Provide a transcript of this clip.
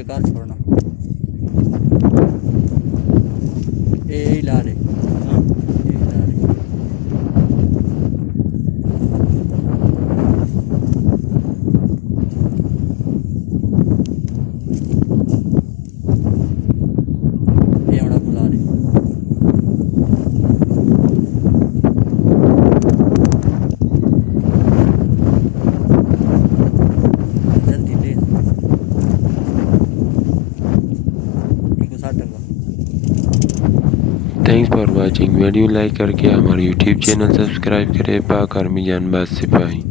नीचे कार छोड़ना ए ला रहे thanks for watching. Video like करके हमारे यूट्यूब चैनल सब्सक्राइब करें। पाक आर्मी जानबाज सिपाही।